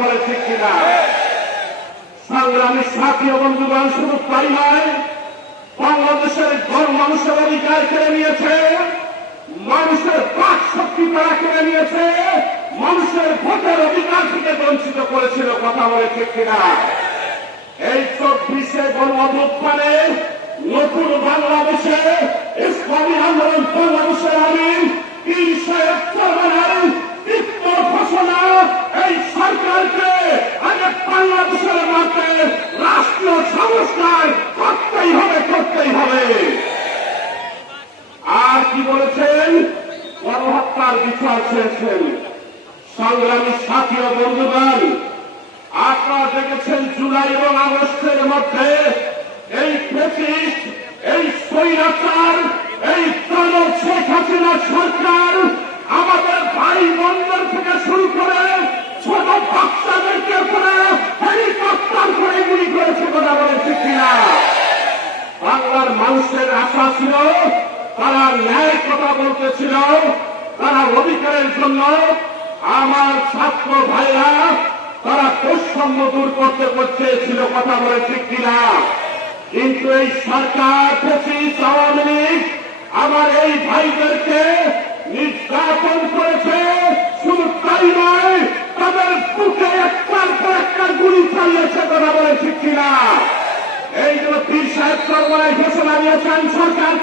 বলে ঠিক কিনা? সংগ্রামী সাথী বন্ধুগণ, শুধু তাই নয়, বাংলাদেশের ঘর মানুষের অধিকার কেড়ে নিয়েছে, মানুষের বাক শক্তি তারা কেড়ে নিয়েছে, মানুষের ভোটের অধিকার থেকে বঞ্চিত করেছিল, কথা বলে ঠিক কিনা? এই চব্বিশে গণ অভ্যুত্থানে নতুন বাংলাদেশে বিচার চেয়েছেন। সংগ্রামী সাথী ও বন্ধুগণ, আপনারা দেখেছেন জুলাই এবং আগস্টের মধ্যে এই ব্রিটিশ এই স্বৈরাচার, এই প্রণব শেখ হাসিনা সরকার আমাদের ভাই বোনদের থেকে শুরু করে ছোট বাচ্চাদেরকে করে হেলিকপ্টার করে গুলি করেছে কথা বলে ঠিক কিনা। বাংলার মানুষের আশা ছিল, তারা ন্যায় কথা বলতেছিল তারা অধিকারের জন্য আমার ছাত্র ভাইরা তারা বৈষম্য দূর করতে করতে ছিল কথা বলে ঠিক কিনা? কিন্তু এই সরকার আওয়ামী লীগ আমার এই ভাইদেরকে নির্যাতন করেছে। শুধু তাই নয়, তাদের বুকে একটার পর একটা গুলি চালিয়েছে কথা বলে ঠিক কিনা? এই জন্য পীর সাহেব সর্বরাই ঘোষণা দিয়েছেন সরকারকে